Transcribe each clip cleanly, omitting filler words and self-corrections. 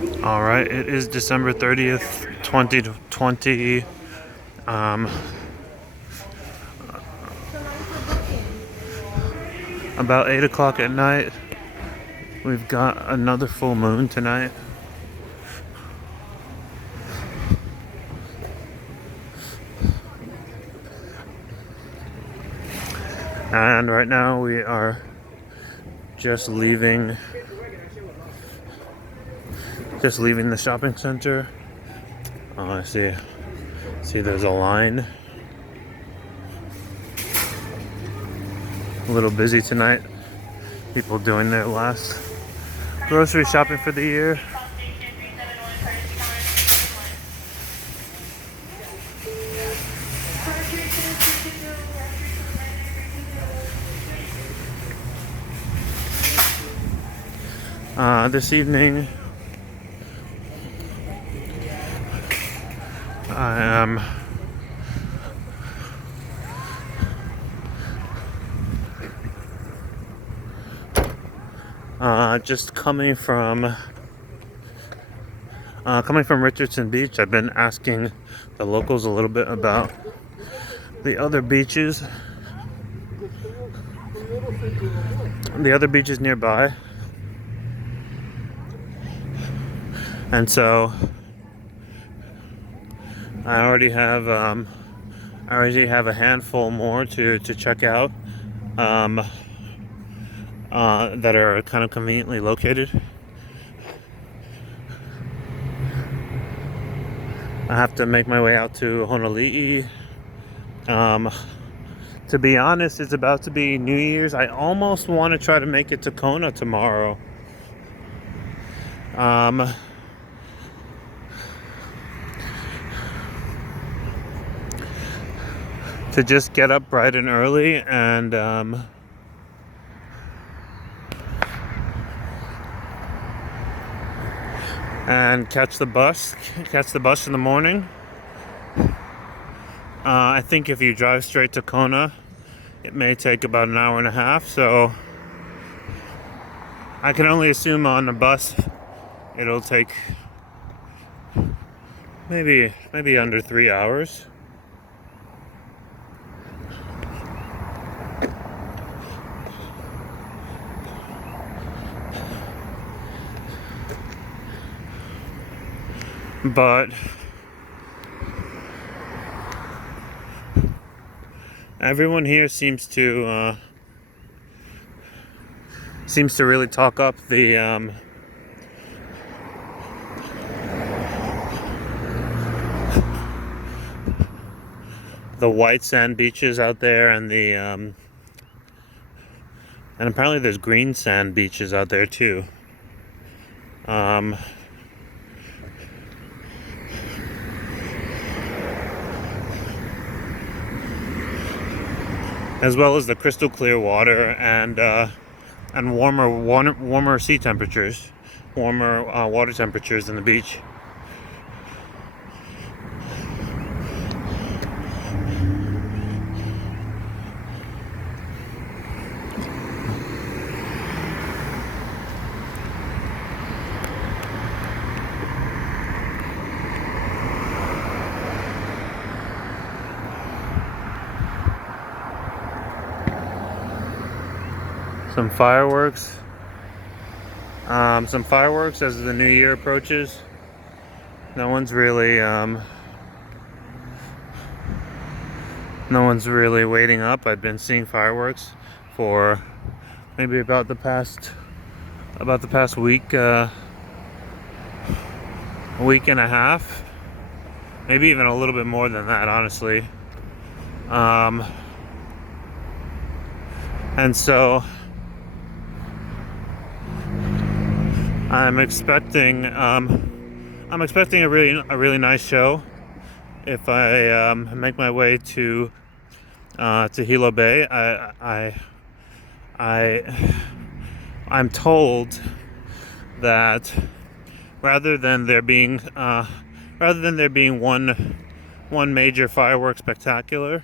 All right, it is December 30th, 2020. About 8 o'clock at night. We've got another full moon tonight. And right now we are just leaving the shopping center. I see there's a line. A little busy tonight. People doing their last grocery shopping for the year. This evening I am just coming from Richardson Beach. I've been asking the locals a little bit about the other beaches nearby, and so I already have a handful more to check out that are kind of conveniently located. I have to make my way out to Honolulu. To be honest, it's about to be New Year's. I almost want to try to make it to Kona tomorrow. To just get up bright and early and catch the bus in the morning. I think if you drive straight to Kona, it may take about an hour and a half, so I can only assume on the bus it'll take maybe under 3 hours. But everyone here seems to really talk up the white sand beaches out there, and and apparently there's green sand beaches out there too. As well as the crystal clear water and warmer sea temperatures, warmer water temperatures in the beach. Some fireworks as the new year approaches. No one's really waiting up. I've been seeing fireworks for maybe about the past week, week and a half, maybe even a little bit more than that, honestly. And so I'm expecting a really nice show if I make my way to Hilo Bay. I'm told that rather than there being one major fireworks spectacular,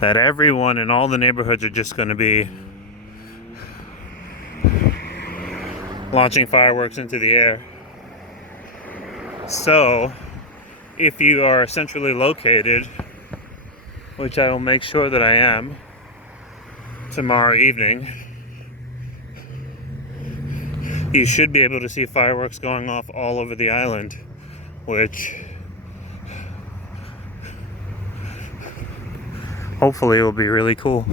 that everyone in all the neighborhoods are just going to be launching fireworks into the air. So if you are centrally located, which I will make sure that I am tomorrow evening, you should be able to see fireworks going off all over the island, which hopefully will be really cool.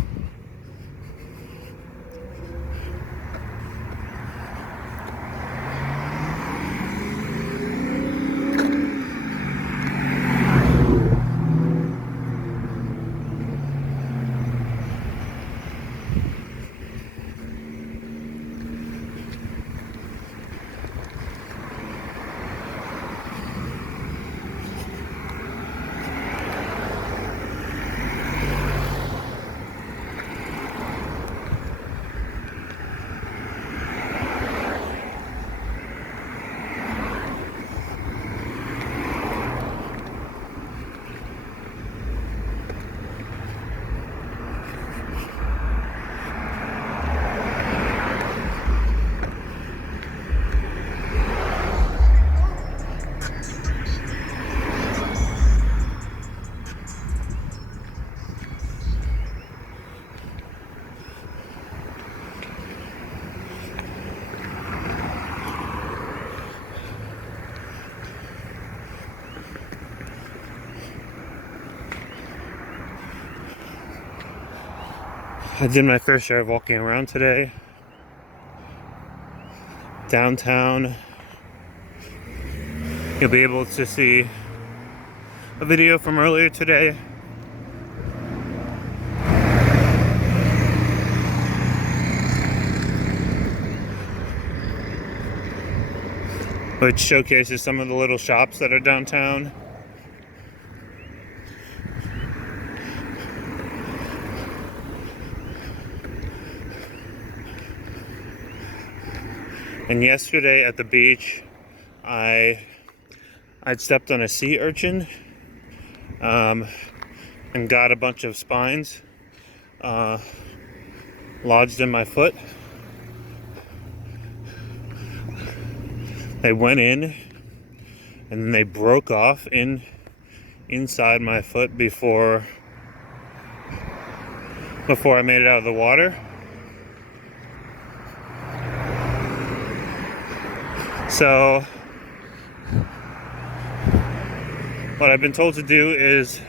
I did my fair share of walking around today. Downtown, you'll be able to see a video from earlier today. Which showcases some of the little shops that are downtown. And yesterday at the beach, I'd stepped on a sea urchin and got a bunch of spines lodged in my foot. They went in and then they broke off inside my foot before I made it out of the water. So what I've been told to do is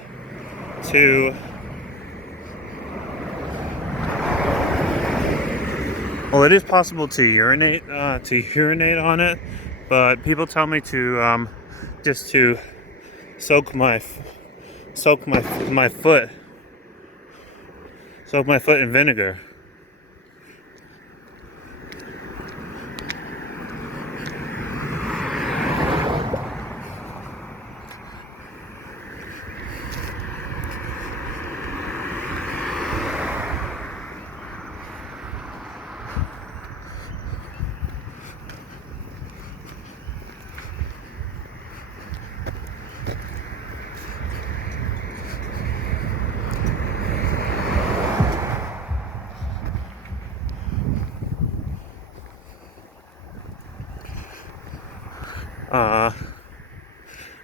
well, it is possible to urinate on it, but people tell me to just to soak my foot in vinegar.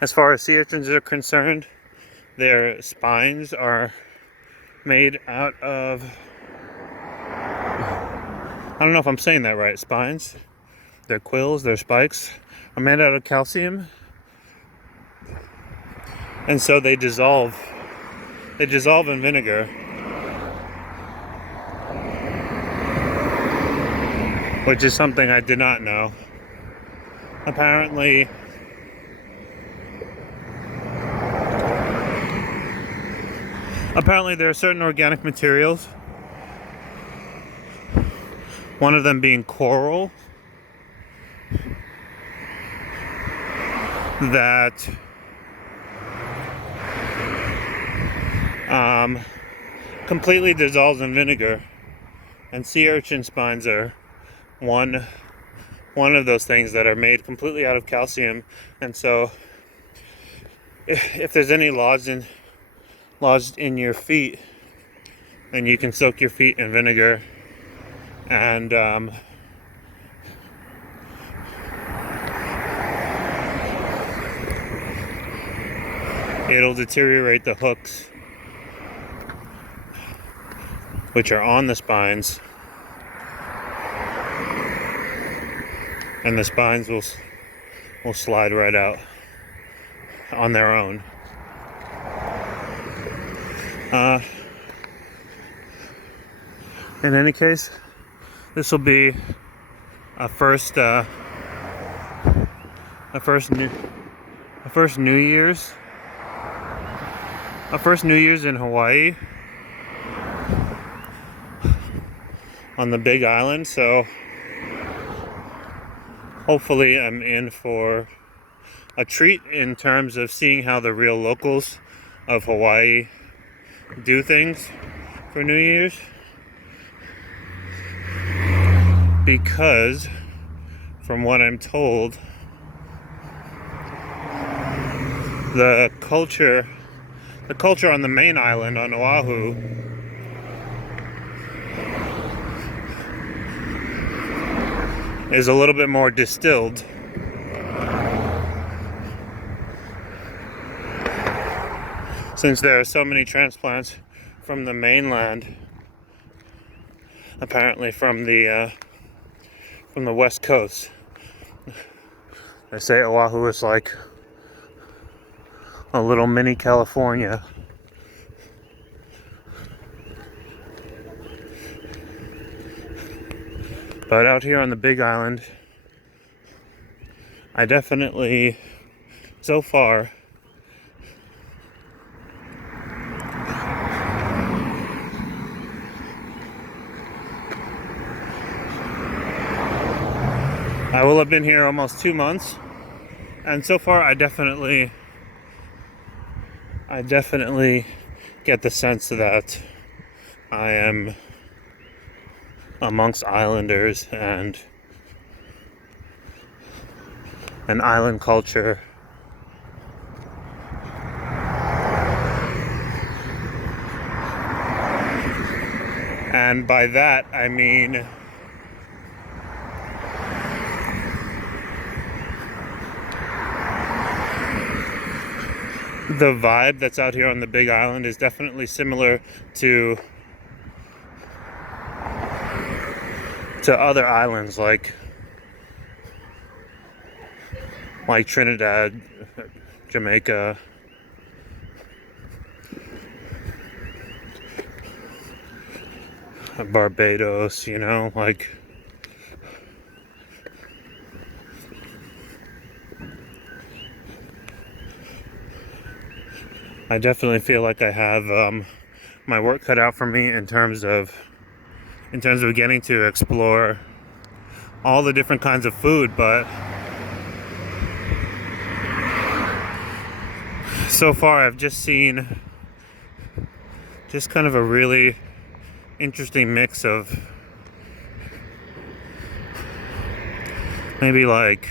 As far as sea urchins are concerned, their spines are made out of, I don't know if I'm saying that right, spines, their quills, their spikes are made out of calcium, and so they dissolve in vinegar, which is something I did not know. Apparently there are certain organic materials, one of them being coral, that completely dissolves in vinegar, and sea urchin spines are one of those things that are made completely out of calcium. And so if there's any lodged in your feet, then you can soak your feet in vinegar and it'll deteriorate the hooks, which are on the spines, and the spines will slide right out on their own. In any case, this will be a first New Year's in Hawaii on the Big Island, so hopefully I'm in for a treat in terms of seeing how the real locals of Hawaii do things for New Year's, because from what I'm told, the culture on the main island on Oahu is a little bit more distilled. Since there are so many transplants from the mainland, apparently from the West Coast. They say Oahu is like a little mini California. But out here on the Big Island, I definitely, so far, I will have been here almost 2 months, and so far I definitely get the sense that I am amongst islanders and an island culture. And by that I mean the vibe that's out here on the Big Island is definitely similar to other islands like Trinidad, Jamaica, Barbados, you know, like I definitely feel like I have my work cut out for me in terms of getting to explore all the different kinds of food, but so far I've just seen just kind of a really interesting mix of maybe like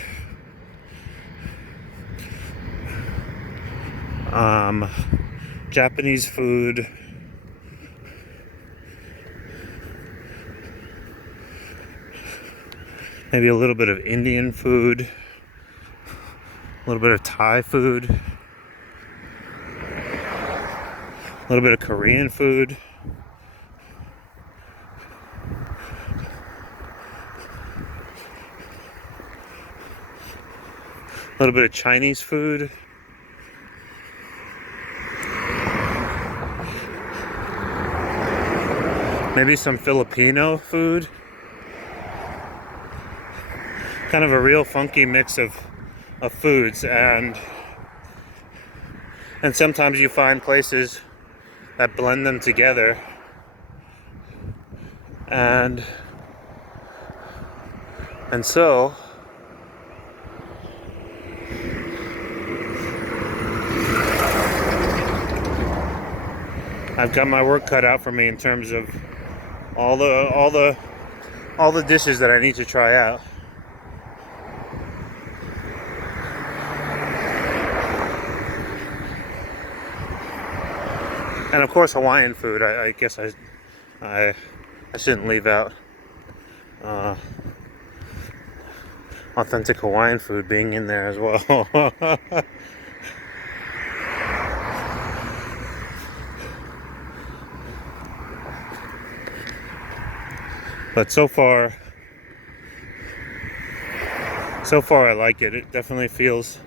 Japanese food, maybe a little bit of Indian food, a little bit of Thai food, a little bit of Korean food, a little bit of Chinese food, maybe some Filipino food. Kind of a real funky mix of foods, and sometimes you find places that blend them together, and so I've got my work cut out for me in terms of all the dishes that I need to try out. And of course, Hawaiian food. I guess I shouldn't leave out authentic Hawaiian food being in there as well. But so far I like it. It definitely feels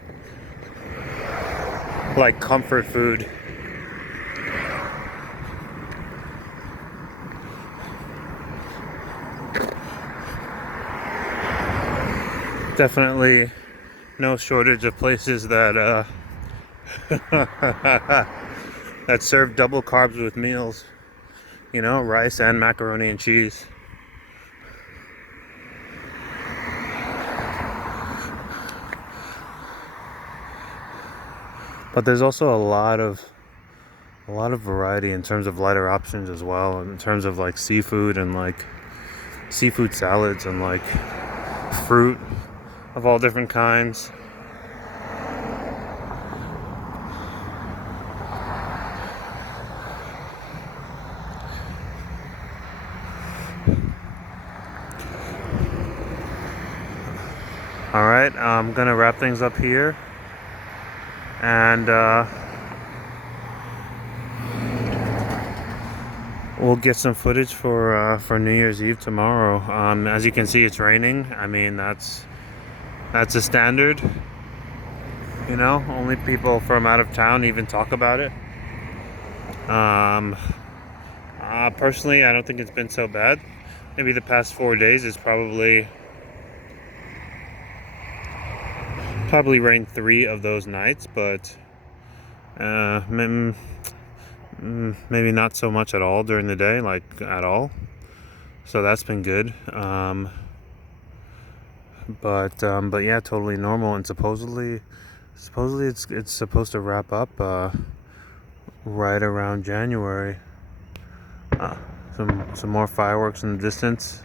like comfort food. Definitely no shortage of places that that serve double carbs with meals, you know, rice and macaroni and cheese. But there's also a lot of variety in terms of lighter options as well, in terms of like seafood and like seafood salads and like fruit of all different kinds. All right, I'm gonna wrap things up here, and we'll get some footage for New Year's Eve tomorrow. As you can see, it's raining. I mean, that's a standard. You know, only people from out of town even talk about it. Personally, I don't think it's been so bad. Maybe the past 4 days is probably rained 3 of those nights, but maybe not so much at all during the day, like at all. So that's been good. But yeah, totally normal. And supposedly it's supposed to wrap up right around January. Some more fireworks in the distance.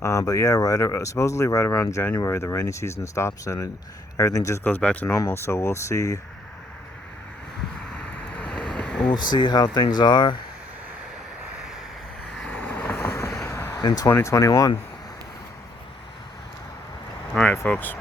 But yeah, supposedly right around January, the rainy season stops and everything just goes back to normal. So we'll see. We'll see how things are in 2021. All right, folks.